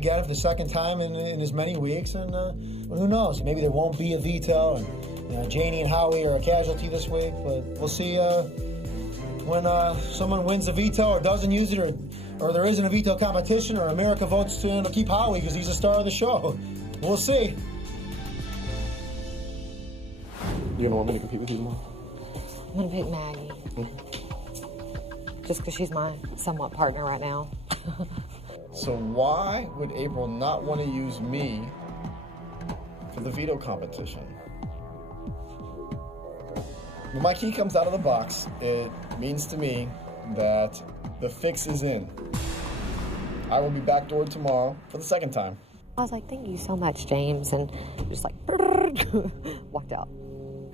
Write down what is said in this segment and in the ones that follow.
Again, for the second time in as many weeks, and who knows? Maybe there won't be a veto, and Janie and Howie are a casualty this week, but we'll see when someone wins the veto or doesn't use it, or there isn't a veto competition, or America votes to keep Howie because he's the star of the show. We'll see. You gonna want me to compete with you tomorrow? I'm gonna pick Maggie. Just because she's my somewhat partner right now. So why would April not want to use me for the veto competition? When my key comes out of the box, it means to me that the fix is in. I will be backdoored tomorrow for the second time. I was like, thank you so much, James, and just like, walked out.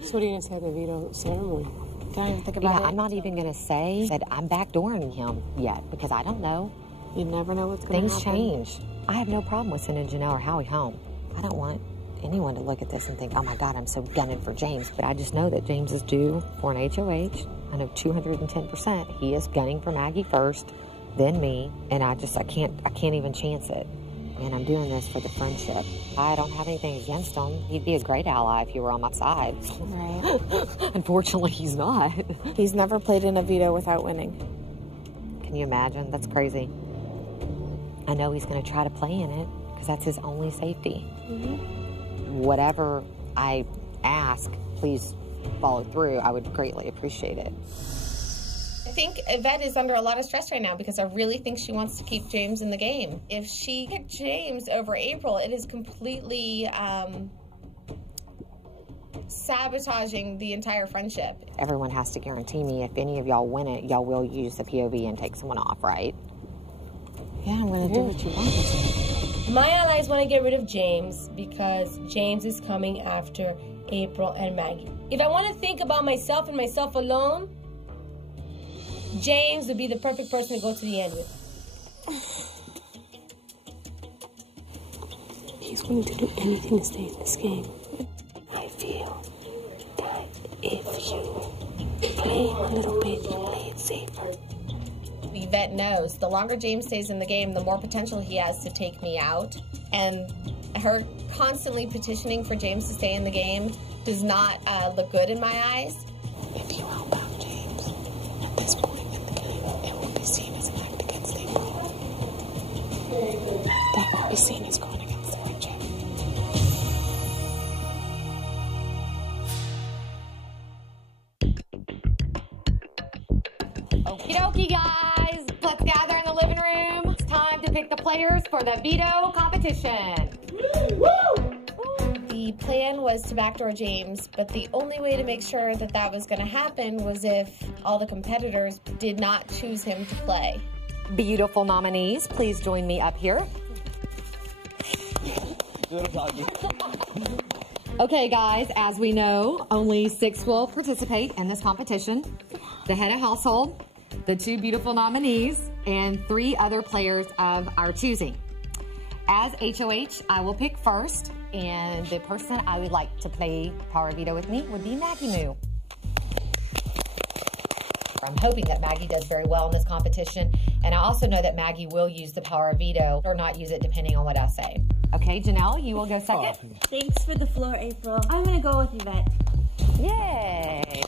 So what are you going to say at the veto ceremony? Don't even think about it. I'm not even going to say that I'm backdooring him yet, because I don't know. You never know what's going to happen. Things change. I have no problem with sending Janelle or Howie home. I don't want anyone to look at this and think, oh my God, I'm so gunning for James. But I just know that James is due for an HOH. I know 210%. He is gunning for Maggie first, then me, and I can't even chance it. And I'm doing this for the friendship. I don't have anything against him. He'd be a great ally if he were on my side. Right. Unfortunately, he's not. He's never played in a veto without winning. Can you imagine? That's crazy. I know he's going to try to play in it because that's his only safety. Mm-hmm. Whatever I ask, please follow through. I would greatly appreciate it. I think Yvette is under a lot of stress right now because I really think she wants to keep James in the game. If she picked James over April, it is completely sabotaging the entire friendship. Everyone has to guarantee me if any of y'all win it, y'all will use the POV and take someone off, right? Yeah, I'm going to do what you want. My allies want to get rid of James because James is coming after April and Maggie. If I want to think about myself and myself alone, James would be the perfect person to go to the end with. He's going to do anything to stay in this game. I feel that if you play a little bit, you play it safer. Yvette knows the longer James stays in the game, the more potential he has to take me out. And her constantly petitioning for James to stay in the game does not look good in my eyes. If you help out James at this point in the game, it will be seen as an act against April. That will be seen as going against the friendship. Okie dokie, guys. Let's gather in the living room. It's time to pick the players for the veto competition. Woo! The plan was to backdoor James, but the only way to make sure that that was going to happen was if all the competitors did not choose him to play. Beautiful nominees, please join me up here. Okay, guys, as we know, only 6 will participate in this competition. The head of household, the 2 beautiful nominees, and 3 other players of our choosing. As HOH, I will pick first, and the person I would like to play Power Veto with me would be Maggie Moo. I'm hoping that Maggie does very well in this competition, and I also know that Maggie will use the Power Veto or not use it depending on what I say. Okay, Janelle, you will go second. Thanks for the floor, April. I'm going to go with Yvette. Yay!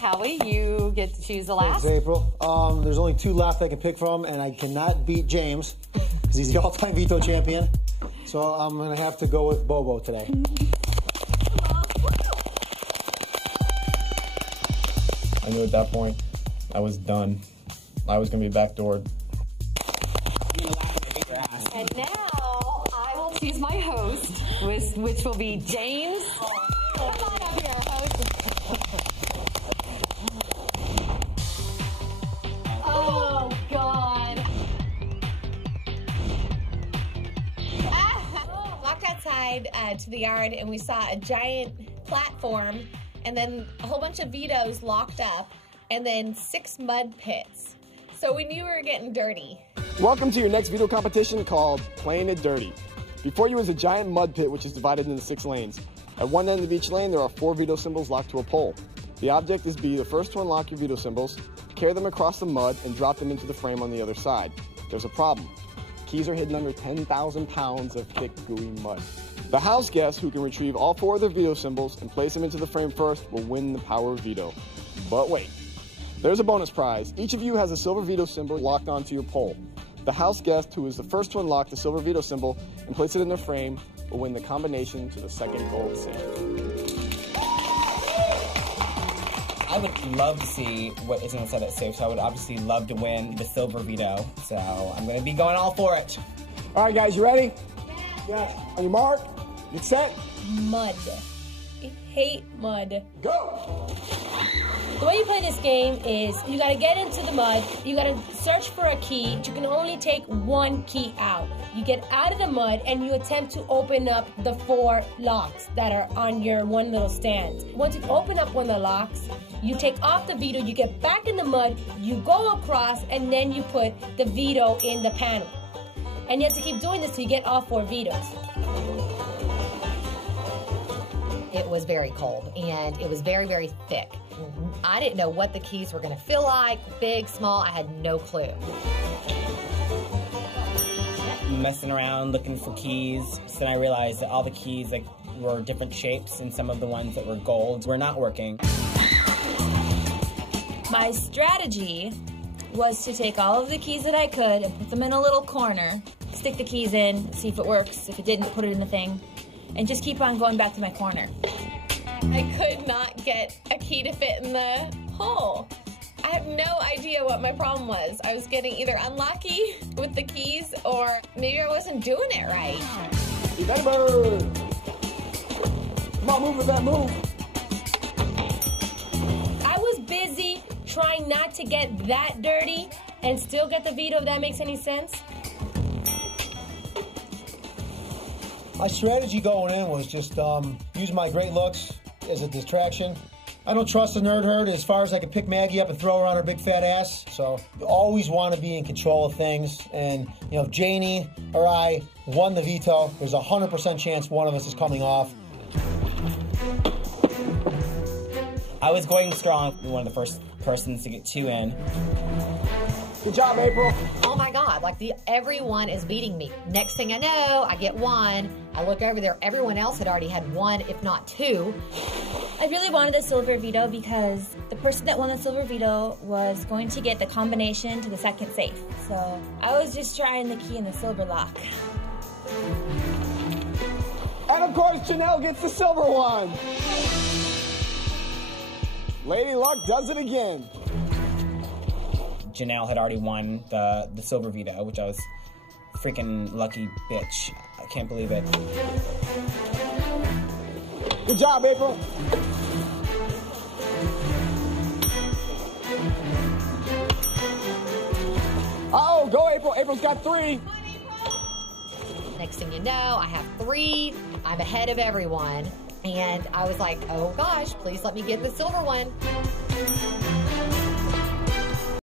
Howie, you get to choose the last. Thanks, April. There's only 2 left I can pick from, and I cannot beat James because he's the all-time veto champion. So I'm going to have to go with Bobo today. I knew at that point I was done. I was going to be backdoored. And now I will choose my host, which will be James. Come on up here, host. Oh, God. Walked outside to the yard, and we saw a giant platform, and then a whole bunch of vetoes locked up, and then 6 mud pits. So we knew we were getting dirty. Welcome to your next veto competition called Playing It Dirty. Before you is a giant mud pit which is divided into 6 lanes. At one end of each lane there are 4 veto symbols locked to a pole. The object is to be the first to unlock your veto symbols, carry them across the mud, and drop them into the frame on the other side. There's a problem. Keys are hidden under 10,000 pounds of thick, gooey mud. The house guest who can retrieve all 4 of their veto symbols and place them into the frame first will win the power of veto. But wait, there's a bonus prize. Each of you has a silver veto symbol locked onto your pole. The house guest who is the first to unlock the silver veto symbol and place it in their frame will win the combination to the second gold safe. I would love to see what is inside that safe, so I would obviously love to win the silver veto. So I'm going to be going all for it. All right, guys, you ready? Yes. On your mark, get set. Mud. I hate mud. Go! The way you play this game is you gotta get into the mud, you gotta search for a key. You can only take 1 key out. You get out of the mud and you attempt to open up the 4 locks that are on your one little stand. Once you open up one of the locks, you take off the veto, you get back in the mud, you go across, and then you put the veto in the panel. And you have to keep doing this till you get all 4 vetoes. It was very cold, and it was very, very thick. I didn't know what the keys were going to feel like, big, small, I had no clue. Messing around looking for keys, so then I realized that all the keys were different shapes, and some of the ones that were gold were not working. My strategy was to take all of the keys that I could and put them in a little corner, stick the keys in, see if it works. If it didn't, put it in the thing, and just keep on going back to my corner. I could not get a key to fit in the hole. I have no idea what my problem was. I was getting either unlucky with the keys or maybe I wasn't doing it right. Remember! Come on, move with that move. I was busy trying not to get that dirty and still get the veto, if that makes any sense. My strategy going in was just use my great looks as a distraction. I don't trust the nerd herd as far as I can pick Maggie up and throw her on her big fat ass. So you always want to be in control of things. And, you know, if Janie or I won the veto, there's a 100% chance one of us is coming off. I was going strong, one of the first persons to get 2 in. Good job, April. Oh my God, everyone is beating me. Next thing I know, I get 1. I look over there, everyone else had already had 1, if not 2. I really wanted the silver veto because the person that won the silver veto was going to get the combination to the second safe. So I was just trying the key in the silver lock. And of course, Janelle gets the silver one. Lady Luck does it again. Janelle had already won the silver veto, which I was freaking lucky bitch. I can't believe it. Good job, April. Uh-oh, go April. April's got 3. Next thing you know, I have 3. I'm ahead of everyone. And I was like, oh gosh, please let me get the silver one.